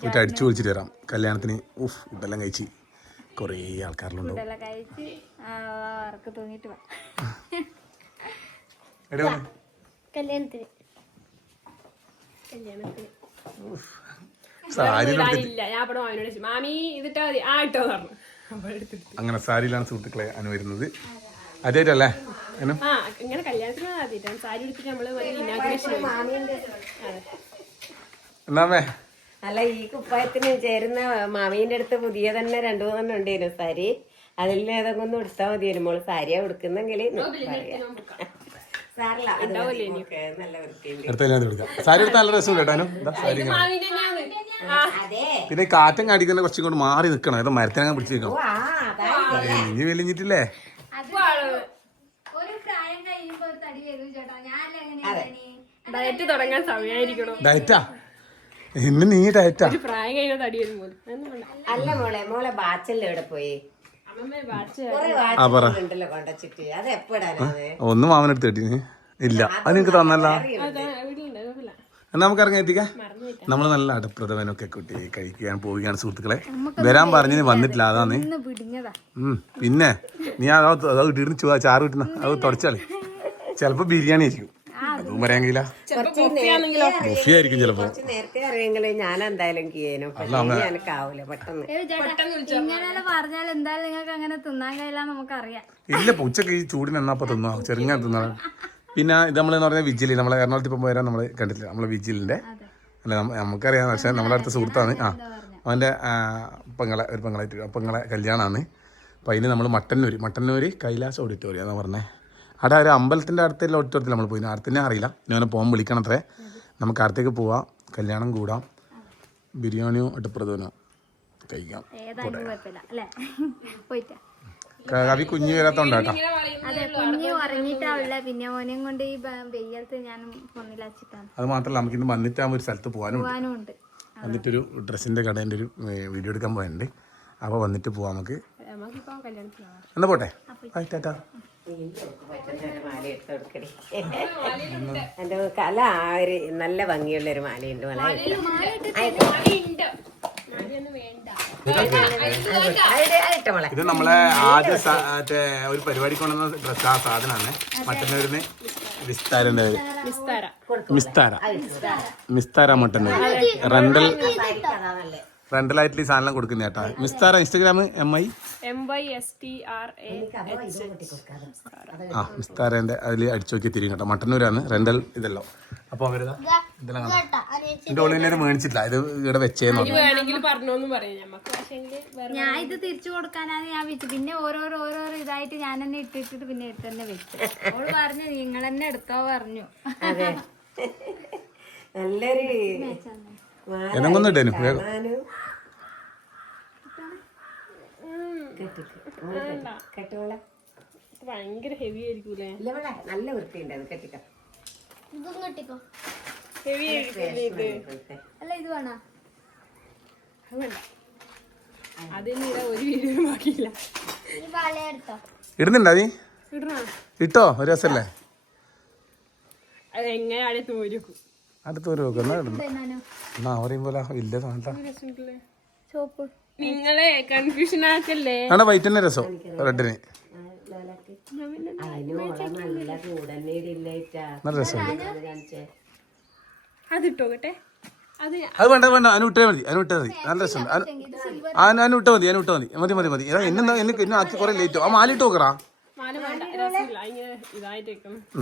പോയിട്ട് അടിച്ചു പൊളിച്ചിട്ട് വരാം കല്യാണത്തിന്. ഫുഡെല്ലാം കഴിച്ച് കുറേ ആൾക്കാരിലുണ്ടോ. അങ്ങനെ സാരിയിലാണ് സുഹൃത്തുക്കളെ അനു വരുന്നത്. ആദ്യമായിട്ടല്ലേ എന്നാമേ? അല്ല, ഈ കുപ്പായത്തിന് ചേരുന്ന മാമീന്റെ അടുത്ത് പുതിയ തന്നെ 2-3 ഉണ്ടായിരുന്നു സാരി. അതിൽ ഏതൊക്കെ ഒന്ന് എടുത്താൽ മതിയായിരുന്നു. മോള് സാരിയാ എടുക്കുന്നെങ്കിൽ പിന്നെ കാറ്റം കാടിക്കുന്ന കുറച്ചും കൊണ്ട് മാറി നിക്കണം. ഏതോ മരത്തിനങ്ങ് പിടിച്ച് നിൽക്കണം. ഇനി വലിഞ്ഞിട്ടില്ലേ? ഡയറ്റാ ഇന്ന് നീ ഡയറ്റാ? അല്ല മോളെ, മോളെ ബാച്ചല്ലേ ഇവിടെ പോയി ഒന്നും മാമനെടുത്ത് കേട്ടിന് ഇല്ല. അത് നിനക്ക് തന്നല്ല. എന്നാ നമുക്ക് ഇറങ്ങി എത്തിക്കാം. നമ്മള് നല്ല അടപ്രഥമനൊക്കെ കൂട്ടി കഴിക്കാൻ പോവുകയാണ് സുഹൃത്തുക്കളെ. വരാൻ പറഞ്ഞിന് വന്നിട്ടില്ല. അതാന്ന്. പിന്നെ നീ അത് ഇട്ടിരുന്ന് ചാറ് കിട്ടുന്ന അത് തുടച്ചാളി. ചിലപ്പോ ബിരിയാണി ആയിരിക്കും. അതും പറയാൻ കഴിയില്ല. ബുഫിയായിരിക്കും ചിലപ്പോ. നേരത്തെ അറിയെങ്കിൽ ഞാൻ എന്തായാലും ഇല്ല. ഉച്ചക്ക് ഈ ചൂടിന് എന്നാപ്പ തിന്നാ ചെറുങ്ങാൻ തിന്നാ. പിന്നെ ഇത് നമ്മളെന്ന് പറഞ്ഞാൽ വിജിൽ, നമ്മളെ എറണാകുളത്ത് ഇപ്പം പോയാൽ നമ്മള് കണ്ടിട്ടില്ല. നമ്മളെ വിജിലിന്റെ അല്ല നമുക്കറിയാം. പക്ഷെ നമ്മളെ അടുത്ത സുഹൃത്താണ്. അവന്റെ പെങ്ങളെ കല്യാണമാണ്. അപ്പം അതിന് നമ്മൾ മട്ടന്നൂര് കൈലാസ് ഓഡിറ്റോറിയം എന്നാ പറഞ്ഞേ. അവിടെ ഒരു അമ്പലത്തിൻ്റെ അടുത്തുള്ള ഓഡിറ്റോറിയത്തിൽ നമ്മൾ പോയി. അടുത്തന്നെ അറിയില്ല. ഇനി അവനെ പോകാൻ വിളിക്കണത്രേ. നമുക്ക് അടുത്തേക്ക് പോവാം, കല്യാണം കൂടാം, ബിരിയാണിയോ അടപ്രഥമനോ കഴിക്കാം. കവി കുഞ്ഞു വരാത്തോണ്ടാട്ടോ. അത് മാത്രമല്ല നമുക്കിന്ന് വന്നിട്ടാകുമ്പോൾ ഒരു സ്ഥലത്ത് പോകാനുണ്ട്. വന്നിട്ടൊരു ഡ്രസ്സിന്റെ കടേൻ്റെ ഒരു വീഡിയോ എടുക്കാൻ പോയിട്ടുണ്ട്. അപ്പോൾ വന്നിട്ട് പോവാം നമുക്ക്. എന്നാ പോട്ടെ. എന്റെ കല ഒരു നല്ല ഭംഗിയുള്ളൊരു മാലയുണ്ട്. ഇത് നമ്മളെ ആദ്യ ഒരു പരിപാടിക്ക് കൊണ്ടുവന്ന ഡ്രസ്. ആ സാധനമാണ് മട്ടന്നൂരിന്ന് വിസ്താരന്റെ പേര്. മിസ്താര മട്ടന്നൂർ റെന്റലായിട്ട് ഈ സാധനം കൊടുക്കുന്ന കേട്ടാ. മിസ്താര ഇൻസ്റ്റാഗ്രാം മിസ്താരന്റെ അതിൽ അടിച്ചു നോക്കി തിരിയും കേട്ടോ. മട്ടന്നൂരാണ് റെന്റൽ ഇതെല്ലാം. അപ്പൊ അവരിതാ ഇതെല്ലാം എന്റെ ഓൺലൈനിൽ മേടിച്ചിട്ടില്ല. ഇത് ഇവിടെ വെച്ചേന്ന് ഞാൻ ഇത് തിരിച്ചു കൊടുക്കാനാണ് ഞാൻ വെച്ചു. പിന്നെ ഓരോരോ ഇതായിട്ട് ഞാൻ തന്നെ ഇട്ടിട്ട് പിന്നെ എടുത്ത് തന്നെ വെച്ചു. അവള് പറഞ്ഞു നിങ്ങൾ തന്നെ എടുത്തോ പറഞ്ഞു. നല്ലൊരു ഭയങ്കര ഹെവി ആയിരിക്കൂലേ? നല്ല വൃത്തിയുണ്ട്. അത് കെട്ടിക്കോ. ഇതും കെട്ടിക്കോ. ഹെവി ആയിരിക്കും. അല്ല ഇത് വേണോ? അതിന് ഒരു വീഡിയോ ബാക്കിയില്ല. ഇടുന്നുണ്ടോ നീ? ഇട്ടോ ഒരു രസല്ലേ? അത് എങ്ങനെ അടുത്ത് നിങ്ങളെ കൺഫ്യൂഷൻ ആക്കല്ലേ? വൈറ്റ് തന്നെ രസം റെഡിന് നല്ല രസം. അതിട്ടോട്ടെ. അത് വേണ്ട അനു വിട്ടാൽ മതി. നല്ല രസമുണ്ട്. അനു വിട്ടാൽ മതി. എന്നെ ആക്കി കുറെ ലേറ്റ്. ആ മാലിട്ട് നോക്കറാ.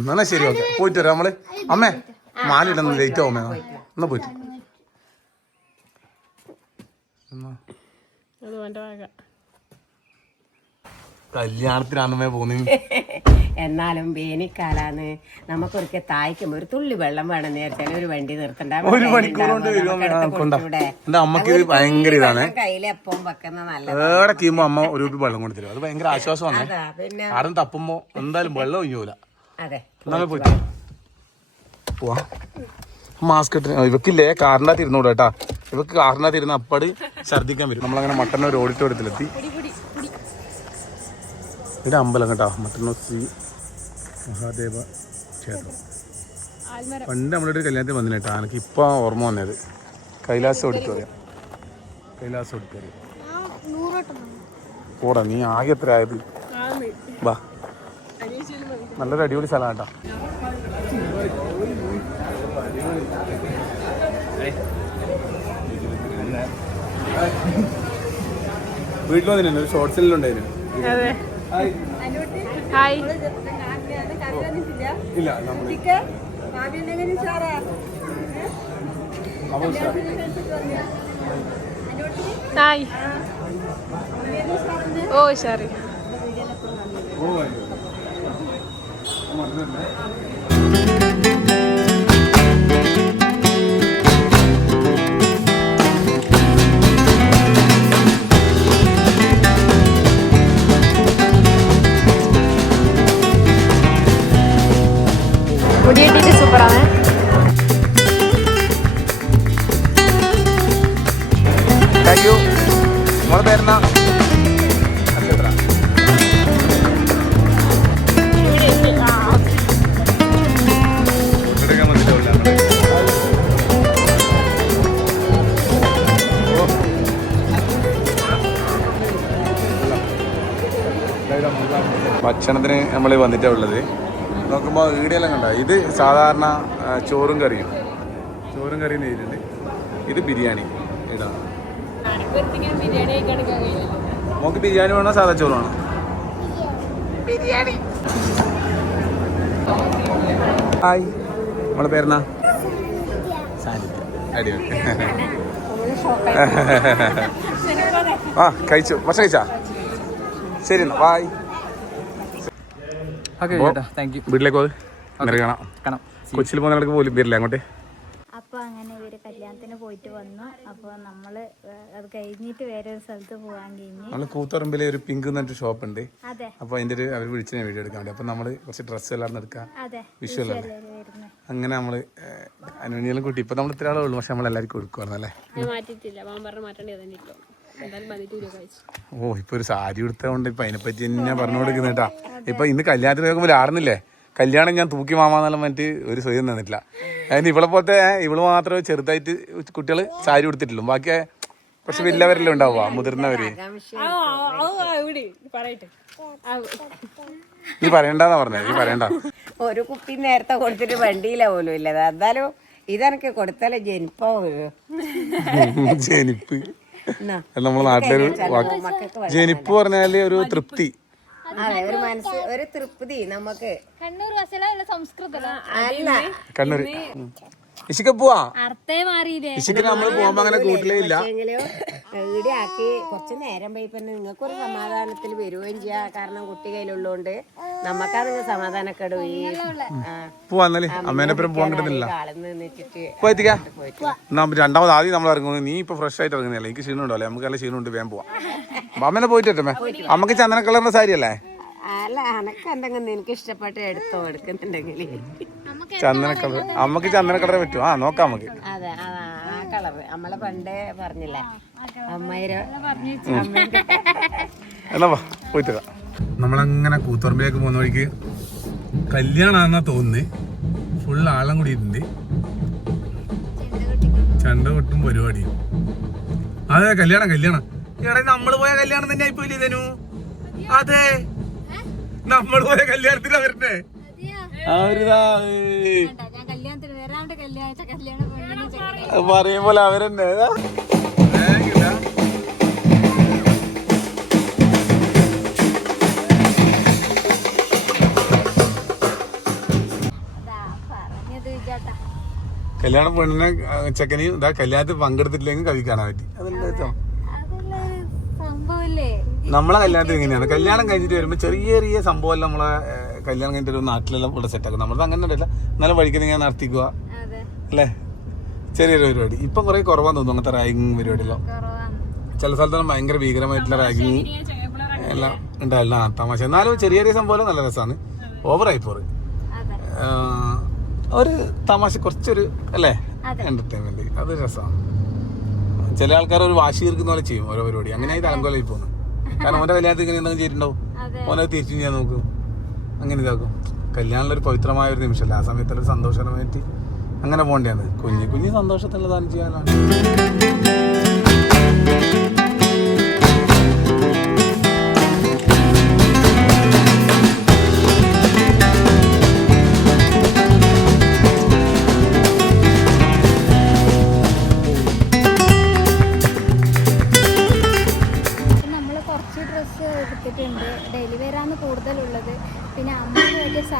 എന്നാ ശരി, ഓക്കെ. പോയിട്ട് വരാം നമ്മള്. അമ്മേ മാലിടന്ന് ലേറ്റ് ആവുമേ. എന്നാ പോയിട്ട് കല്യാണത്തിനാണമ്മേ പോകുന്നത്. എന്നാലും വേനിക്കാലാന്ന് നമുക്കൊരിക്കൽ തായ്ക്കുമ്പോ ഒരു തുള്ളി വെള്ളം വേണം. നേരത്തെ ഒരു വണ്ടി നിർത്തണ്ട. ഒരു മണിക്കൂർ കൊണ്ട് എന്റെ അമ്മക്ക് ഭയങ്കര ഇതാണ്. കയ്യിലെപ്പം വെക്കുന്ന നല്ല ഏടെ കീമ്പോ അമ്മ ഒരു വെള്ളം കൊണ്ട് തരും. അത് ഭയങ്കര ആശ്വാസമാണ്. ആരും തപ്പുമ്പോ എന്തായാലും വെള്ളം ഒഴിയൂല. അതെ, പോയിട്ട് പോവാ. മാസ്ക് ഇട്ട് ഇവക്കില്ലേ കാറിനകത്ത് ഇരുന്നൂടെ കേട്ടാ. ഇവക്ക് കാറിനകത്ത് ഇരുന്ന് അപ്പാട് ഛർദ്ദിക്കാൻ വരും. നമ്മളങ്ങനെ മട്ടന്നൂർ ഓഡിറ്റോറിയത്തിലെത്തി. ഇത് അമ്പലം കേട്ടോ, മട്ടന്നൂർ ശ്രീ മഹാദേവ ക്ഷേത്രം. പണ്ട് നമ്മളൊരു കല്യാണത്തിന് വന്നിന് കേട്ടോ. എനിക്ക് ഇപ്പം ഓർമ്മ വന്നത് കൈലാസ് ഓഡിറ്റോറിയം. കൈലാസം എടുക്കരുത് പോടാ, നീ ആകെ എത്ര ആയത്? വാ, നല്ലൊരു അടിപൊളി സ്ഥലം കേട്ടോ. വീട്ടിൽ വന്നിട്ടുണ്ട്, ഒരു ഷോർട്ട് സെല്ലിൽ ഉണ്ടായിരുന്നു. ഇല്ല ഹായ്. ഓ ശരി. മുടിയെട്ടിട്ട് സൂപ്പറാണ്. Thank you. മോളെ പേരെന്നാ? നക്ഷത്ര. ഭക്ഷണത്തിന് നമ്മൾ വന്നിട്ടാണ് ഉള്ളത്. നോക്കുമ്പോൾ ഈടെയെല്ലാം കണ്ട, ഇത് സാധാരണ ചോറും കറിയും ചെയ്തിട്ടുണ്ട്. ഇത് ബിരിയാണി. ഇടാ നമുക്ക് ബിരിയാണി വേണോ സാധാ ചോറ് വേണോ? ബിരിയാണി. ഹായ്, നമ്മളെ പേരെന്നാ? സാനിധ്യ. അടിപൊളി. ആ കഴിച്ചു, ഭക്ഷണം കഴിച്ചാ? ശരി എന്നാ, ബായ്. വീട്ടിലേക്ക് പോയി കാണാം. കൊച്ചിയിൽ പോകുന്ന പോലും വരില്ല അങ്ങോട്ട്. അപ്പൊ അങ്ങനെ ഇവര് കല്യാണത്തിന് പോയിട്ട് വന്നു. അപ്പൊ നമ്മള് അത് കഴിഞ്ഞിട്ട് വേറെ ഒരു സ്ഥലത്ത് പോകാൻ കഴിഞ്ഞു. നമ്മള് കൂത്തുറമ്പിലെ ഒരു പിങ്ക് എന്നൊരു ഷോപ്പ് ഉണ്ട്. അതെ. അപ്പൊ അതിന്റെ ഒരു അവർ വിളിച്ച് വീഡിയോ എടുക്കാൻ വേണ്ടി. അപ്പൊ നമ്മള് കുറച്ച് ഡ്രസ്സ് എല്ലാം എടുക്കാം, വിഷ്വൽ അല്ലേ. അങ്ങനെ നമ്മള് അനുമതിയെല്ലാം കൂട്ടി. ഇപ്പൊ നമ്മൾ ഇത്ര ആളേ ഉള്ളൂ, പക്ഷെ നമ്മളെല്ലാവർക്കും കൊടുക്കുവായിരുന്നല്ലേ. ഓ, ഇപ്പൊ ഒരു സാരി എടുത്തോണ്ട് ഇപ്പൊ അതിനെപ്പറ്റി ഞാൻ പറഞ്ഞു കൊടുക്കുന്ന കേട്ടാ. ഇപ്പൊ ഇന്ന് കല്യാണത്തിന് നോക്കുമ്പോൾ ആടുന്നില്ലേ, കല്യാണം ഞാൻ തൂക്കി മാമാന്നെല്ലാം മറ്റ് ഒരു സ്വയം തന്നിട്ടില്ല. അതിന് ഇവളെ പോലത്തെ ഇവള് മാത്രമേ ചെറുതായിട്ട് കുട്ടികൾ സാരി കൊടുത്തിട്ടുള്ളൂ. ബാക്കി കുറച്ച് വലിയവരെല്ലാം ഉണ്ടാവുക, മുതിർന്നവര്. നീ പറയണ്ടെന്നാ പറഞ്ഞത്, നീ പറയണ്ട. ഒരു കുപ്പി നേരത്തെ കൊടുത്തിട്ട് വണ്ടിയില പോലും ഇല്ലത്. എന്തായാലും ഇതെനിക്ക് കൊടുത്താലേ ജനിപ്പോ ജനിപ്പ് നമ്മളെ നാട്ടിലൊരു ജനിപ്പ് പറഞ്ഞാല് ഒരു തൃപ്തി. അതെ, ഒരു മനസ്സ്, ഒരു തൃപ്തി നമുക്ക്. കണ്ണൂർ സംസ്കൃതം അല്ല, കണ്ണൂര് ഇഷിക്ക പോവാ. അർത്ഥേ മാറിയില്ലേ? ഇഷിക്ക് നമ്മള് പോകുമ്പോ അങ്ങനെ കൂട്ടിലേ ഇല്ല. ഇവിടെ ആക്കി കുറച്ച് നേരം പോയി പിന്നെ നിങ്ങൾക്കൊരു സമാധാനത്തിൽ വരുകയും ചെയ്യാം. കാരണം കുട്ടി കയ്യിലുള്ളതുകൊണ്ട് നമുക്കാ നിങ്ങൾ സമാധാനക്കേട് പോവാന്നല്ലേ. അമ്മേനെപ്പുറം പോകാൻ കിട്ടുന്നില്ല. പോയെത്തിക്കാ. രണ്ടാമത് ആദ്യം നമ്മൾ ഇറങ്ങുന്നത്. നീ ഇപ്പൊ ഫ്രഷ് ആയിട്ട് ഇറങ്ങുന്നില്ല, എനിക്ക് ക്ഷീണം ഉണ്ടല്ലേ. നമുക്ക് നല്ല ക്ഷീണം ഉണ്ട്, വേഗം പോവാം. അമ്മേനെ പോയിട്ട് അമ്മക്ക് ചന്ദന കളറിന്റെ സാരി അല്ലേ? അല്ല, എനക്ക് എന്തെങ്കിലും എനിക്ക് ഇഷ്ടപ്പെട്ട് എടുക്കുന്നുണ്ടെങ്കിൽ ചന്ദന കളർ. അമ്മക്ക് ചന്ദന കളറേ പറ്റും. ആ നോക്കാം നമുക്ക്. അതെ, ആ കളറ് നമ്മളെ പണ്ടേ പറഞ്ഞില്ലേ അമ്മയിരോ. എന്നാ പോയിട്ട് നമ്മളങ്ങനെ കൂത്തുറമ്പിലേക്ക് പോകുന്ന വഴിക്ക് കല്യാണാന്നാ തോന്നുന്നത്. ഫുൾ ആളം കൂടിയിട്ടുണ്ട്, ചണ്ട കൊട്ടും പരിപാടിയും. അതെ, കല്യാണം എടാ, നമ്മള് പോയ കല്യാണം തന്നെ ആയിപ്പോയില്ലേ ഇതനു? അതെ, നമ്മൾ പോയ കല്യാണത്തിനാ വരണ്ടേ. പറയും പോലെ അവരെന്നെ കല്യാണം പെണ്ണിനെ ചെക്കനെയും ഇതാ കല്യാണത്തിൽ പങ്കെടുത്തിട്ടില്ലെങ്കിൽ കവി കാണാൻ പറ്റി. അതെന്താ നമ്മളെ കല്യാണത്തിൽ എങ്ങനെയാണ്, കല്യാണം കഴിഞ്ഞിട്ട് വരുമ്പോ ചെറിയ ചെറിയ സംഭവം നമ്മളെ കല്യാണം കഴിഞ്ഞിട്ട് ഒരു നാട്ടിലെല്ലാം ഇവിടെ സെറ്റാക്കും. നമ്മളത് അങ്ങനെ ഉണ്ടല്ല, എന്നാലും വഴിക്കുന്ന ഞാൻ നടത്തിക്കുക അല്ലേ, ചെറിയൊരു പരിപാടി. ഇപ്പം കുറെ കുറവാന്ന് തോന്നുന്നു അങ്ങനത്തെ റാഗിങ് പരിപാടിയെല്ലാം. ചില സ്ഥലത്തെല്ലാം ഭയങ്കര ഭീകരമായിട്ടുള്ള റാഗിങ് എല്ലാം ഉണ്ടാവില്ല, തമാശ. എന്നാലും ചെറിയ ചെറിയ സംഭവം നല്ല രസമാണ്. ഓവറായി പോറ് ഒരു തമാശ, കുറച്ചൊരു അല്ലേ എന്റർടൈൻമെന്റ്, അത് രസമാണ്. ചില ആൾക്കാർ ഒരു വാശി തീർക്കുന്ന പോലെ ചെയ്യും ഓരോ പരിപാടി. അങ്ങനെയായി തലങ്കോലായി പോകുന്നു. കാരണം ഓന്റെ കല്യാണത്തിൽ ഇങ്ങനെ എന്തെങ്കിലും ചെയ്തിട്ടുണ്ടാവും, ഓനെ തിരിച്ചു ചെയ്യാൻ നോക്കും, അങ്ങനെ ഇതാക്കും. കല്യാണമുള്ളൊരു പവിത്രമായ ഒരു നിമിഷമല്ല, ആ സമയത്തുള്ള സന്തോഷമായിട്ട് അങ്ങനെ പോകേണ്ടതാണ്. കുഞ്ഞു സന്തോഷത്തിനുള്ള ദാനം ചെയ്യാനാണ്.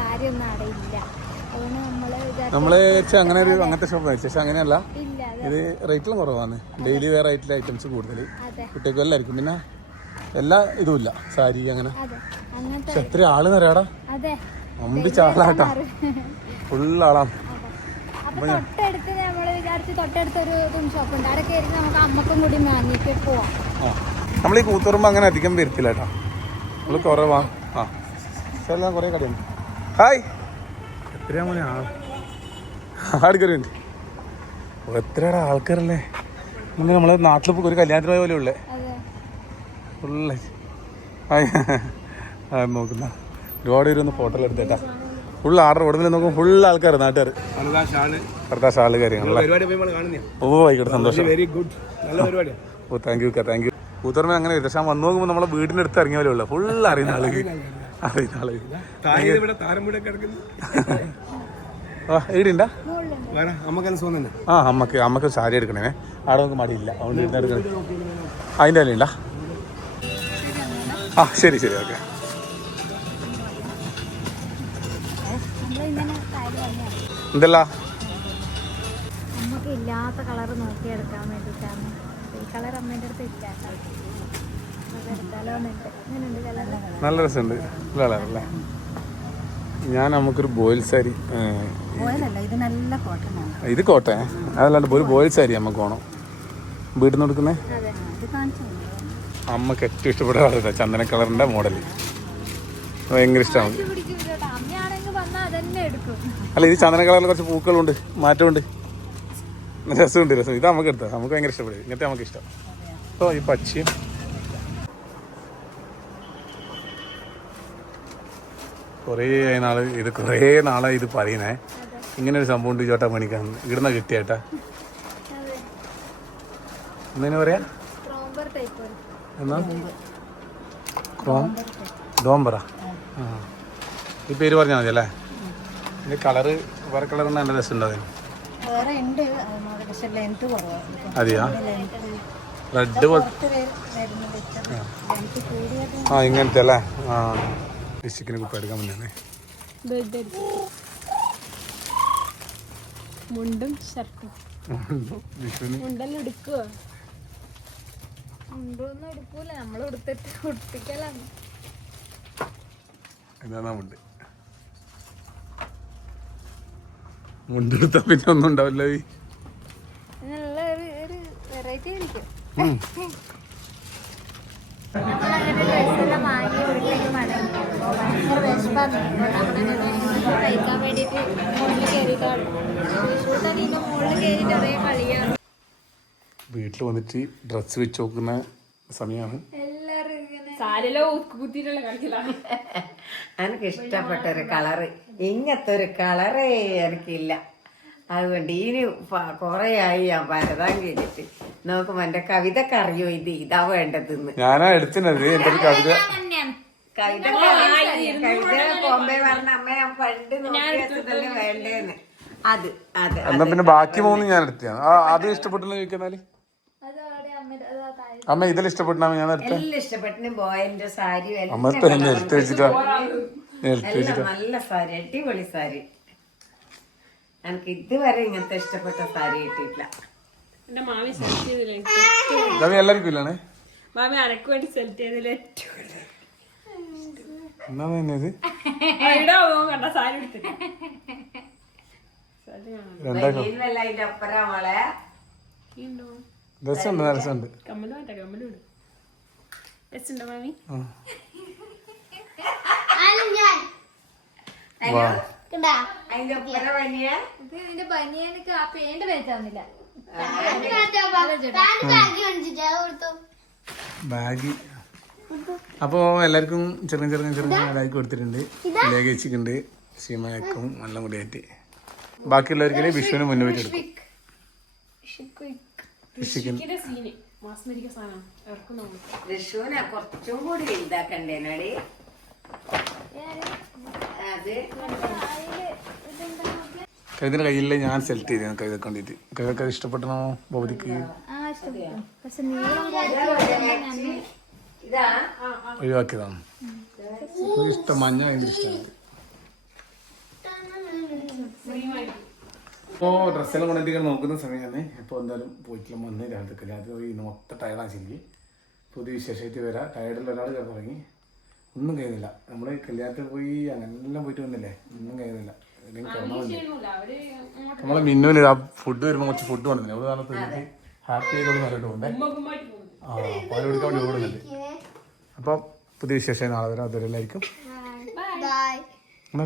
സാരി ഒന്നും അവിടെ ഇല്ല. അതുകൊണ്ട് നമ്മള് അങ്ങനെ ഒരു അങ്ങനത്തെ ഷോപ്പ് പക്ഷെ അങ്ങനെയല്ല, ഇല്ല. ഇത് റേറ്റിലും കുറവാണ്. ഡെയിലി വെയർ ആയിട്ടുള്ള ഐറ്റംസ് കൂടുതൽ അതെ കുട്ടികൾക്ക് എല്ലാവർക്കും. പിന്നെ എല്ലാ ഇതുമില്ല സാരി അങ്ങനെ. അതെ അങ്ങനത്തെ പക്ഷെ എത്ര ആള് നിറയാടാ, അതെ. അമ്പിച്ചാളാട്ടാ, ഫുള്ളാളാം. അപ്പൊ തൊട്ടടുത്ത് നമ്മള് വിചാരിച്ച് തൊട്ടടുത്തൊരു തുണി ഷോപ്പ് ഉണ്ട്, അവിടെ കയറി നമുക്ക് അമ്മക്കും കൂടി വാങ്ങിയിട്ട് പോവാം. നമ്മൾ ഈ കൂത്തുറമ്പ് അങ്ങനെ അധികം വരത്തില്ല കേട്ടോ, നമ്മള് കുറവാ. ആ എല്ലാം കുറേ കടയുണ്ട്. ഹായ്, എത്രയാ മോനെ ആൾക്കാരുണ്ട്, എത്രയുടെ ആൾക്കാരല്ലേ. ഇങ്ങനെ നമ്മളെ നാട്ടിൽ ഒരു കല്യാണത്തിന് പോയ പോലെ ഉള്ളേ അതെ ഫുള്ള്. ഹായ് നോക്കുന്ന ഒരുപാട് പേര് ഒന്ന് ഫോട്ടോ എടുത്തേട്ടാ. ഫുൾ ആർഡർ ഉടനെ നോക്കും, ഫുൾ ആൾക്കാർ നാട്ടുകാർ. അടുത്ത ഷാള് കാര്യങ്ങളല്ലേ. ഓ ആയിക്കോട്ടെ, സന്തോഷം. വെരി ഗുഡ്, നല്ല പരിപാടിയാണ്. Oh thank you thank you. Koothuparamba അങ്ങനെ വരും, പക്ഷെ വന്നു നോക്കുമ്പോൾ നമ്മളെ വീടിൻ്റെ അടുത്ത് ഇറങ്ങിയ പോലെ ഉള്ള ഫുൾ അറിയുന്ന ആളുകൾ. എവിടെയുണ്ടാ ആ അമ്മക്ക് സാരി എടുക്കണേ. അവിടെ നമുക്ക് മടിയില്ല, അതുകൊണ്ട് ഇരുന്ന് എടുക്കണേ. അതിൻ്റെ അല്ലേ ഉണ്ടാ? ആ ശരി ശരി ഓക്കെ. എന്തല്ല നമുക്ക് ഇല്ലാത്ത കളർ നോക്കിയെടുക്കാൻ വേണ്ടിയിട്ടാണ്. ഈ കളർ അമ്മേൻ്റെ അടുത്ത് ഇല്ല, നല്ല രസമുണ്ട് കളറല്ലേ. ഞാൻ നമുക്കൊരു ബോയിൽ സാരി, ഇത് കോട്ടെ അതല്ലാണ്ട് ഒരു ബോയിൽ സാരി നമുക്ക് വേണം. വീട്ടിൽ നിന്ന് കൊടുക്കുന്നേ അമ്മക്ക് ഏറ്റവും ഇഷ്ടപ്പെട്ട കളർ ചന്ദന കളറിൻ്റെ മോഡല്, ഭയങ്കര ഇഷ്ടമാണ്. അല്ല ഇത് ചന്ദന കളറിൽ കുറച്ച് പൂക്കളുണ്ട്, മാറ്റമുണ്ട്, രസമുണ്ട്. രസം ഇത് നമുക്ക് എടുത്താൽ നമുക്ക് ഭയങ്കര ഇഷ്ടപ്പെടും. ഇങ്ങനത്തെ നമുക്ക് ഇഷ്ടം. അപ്പോൾ ഈ പച്ചയും കുറേ നാളായി ഇത് പറയുന്നേ. ഇങ്ങനെ ഒരു സംഭവം ഉണ്ട് ചോട്ടാ പണിക്കാൻ, ഇവിടുന്ന് കിട്ടിയേട്ടാ. എന്നു പറയാ എന്നാ ഡോംബറ. ആ ഈ പേര് പറഞ്ഞാൽ മതി അല്ലേ. ഇത് കളറ് വേറെ കളറിന് നല്ല രസമുണ്ട് അതിന്. അതെയാ റെഡ് ആ ഇങ്ങനത്തെ അല്ലേ. ആ ഡിസ്റ്റിക്കിന് കുപ്പ എടുക്കാൻ മുന്നേ മുണ്ടും ഷർട്ടും മുണ്ടെല്ലാം എടുക്കുവോ? മുണ്ടൊന്നും എടുക്കൂല, നമ്മൾ ഉടുത്തിട്ട് ഉടുപ്പിക്കലാണ്. എന്താ മുണ്ടെടുത്താ പിന്നെ ഒന്നും ഉണ്ടാവില്ല. നല്ല ഒരു വെറൈറ്റി ആയിരിക്കും. കഴിക്കാൻ വേണ്ടിട്ട് മുകളിൽ കയറിയിട്ടാണ്. മുകളിൽ കയറിയിട്ട് അതേ കളിയാണ്. വീട്ടിൽ വന്നിട്ട് ഡ്രസ്സ് വെച്ച് നോക്കുന്ന സമയമാണ്. എനിക്ക് ഇഷ്ടപ്പെട്ട ഒരു കളറ്, ഇങ്ങനത്തെ ഒരു കളറേ എനിക്കില്ല. അതുകൊണ്ട് ഇനി കൊറേ ആയി ഞാൻ പരതാൻ കഴിഞ്ഞിട്ട് നോക്കുമ്പോ എന്റെ കവിതക്ക് അറിയോ ഇതാ വേണ്ടതെന്ന്. ഞാനാ എടുത്തിനത് എന്റെ കവിത. കവിത ബോംബെ പറഞ്ഞ അമ്മ ഞാൻ പണ്ട് നോക്കിയതല്ലേ വേണ്ടേന്ന്. അത് അതെ എന്നാ പിന്നെ ബാക്കി മൂന്ന് ഞാൻ എടുത്തതാണ്. അത് ഇഷ്ടപ്പെട്ടെന്ന് ചോദിക്കുന്നാല് അമ്മ ഇതിൽ ഇഷ്ടപ്പെട്ടാ ഞാൻ എടുത്ത എല്ലാം ഇഷ്ടപ്പെട്ടു. ബോയന്റെ സാരി അമ്മ എടുത്ത് വെച്ചിട്ടാ നല്ല സാരി, അടിപൊളി സാരി. എനിക്ക് ഇതുവരെ ഇങ്ങനത്തെ ഇഷ്ടപ്പെട്ട സാരി കിട്ടിയിട്ടില്ല. എന്റെ മാമി സെലക്ട് ചെയ്തില്ല, എല്ലാവർക്കും ഇല്ലാണേ. മാമി അനക്ക് വേണ്ടി സെലക്ട് ചെയ്തതിൽ ഏറ്റവും എന്നാ തന്നെ ഇത് കണ്ട സാരി എടുത്തിട്ട് അതിന്റെ അപ്പുറം മോളെ രസമുണ്ട്, രസമുണ്ട്. കമ്മല് മാറ്റാ, കമ്മല് വിടും. രസമുണ്ടോ മാമി? അതിന്റെ ഒപ്പര പനിയാ. ഇതിന്റെ ബനിയനക്ക് ആ പേന്റ് വെച്ചാവുന്നില്ല. ബാഗ് അപ്പോൾ എല്ലാവർക്കും ചെറിയ ബാഗ് കൊടുത്തിട്ടുണ്ട്. ലഗേജ് ഉണ്ട്, സീമയക്കും എല്ലാം കൂടി ആയിട്ട്. ബാക്കിയുള്ളവർക്ക് വിഷുവിന് മുന്നേ പോയിട്ട് എടുക്കും. വിഷുവിനെ കുറച്ചും കൂടി വലുതാക്കണ്ടേനാടി. കവിതയുടെ കയ്യിലെ ഞാൻ സെലക്ട് ചെയ്തേ കവിതക്ക് വേണ്ടിയിട്ട്. കവിതക്ക് അത് ഇഷ്ടപ്പെട്ടോ ഭൗതിക്ക്? ഒഴിവാക്കിയതാണ്. ഇഷ്ടം മഞ്ഞ ഭയങ്കര ഇഷ്ടമാണ്. ഇപ്പോൾ ഡ്രസ്സെല്ലാം കൊണ്ടെത്തിക്കാൻ നോക്കുന്ന സമയമാണ്. ഇപ്പോൾ എന്തായാലും പോയിട്ടില്ല, വന്ന് രാത്രി അത് ഇന്ന് മൊത്തം ടയർഡാണ് ശരിക്ക്. പുതിയ വിശേഷമായിട്ട് വരാം. ടയർഡിൽ ഒരാൾ തുടങ്ങി ഒന്നും കഴിയുന്നില്ല. നമ്മൾ കല്യാണത്തിൽ പോയി അങ്ങനെല്ലാം പോയിട്ട് വന്നില്ലേ, ഒന്നും കഴിയുന്നില്ല. നമ്മളെ മിന്നുവിന് ആ ഫുഡ് വരുമ്പോൾ കുറച്ച് ഫുഡ് കൊണ്ടുവന്നില്ല. ഒരു കാലത്ത് ഹാപ്പി ആയിക്കോട്ട് പറഞ്ഞിട്ട് പോകണ്ടേ. പാല് കൊടുക്കാൻ വേണ്ടി ഓടുന്നുണ്ട്. അപ്പോൾ പുതിയ വിശേഷം നാളെ വരാം. അതുവരെല്ലായിരിക്കും ബൈ. എന്നാ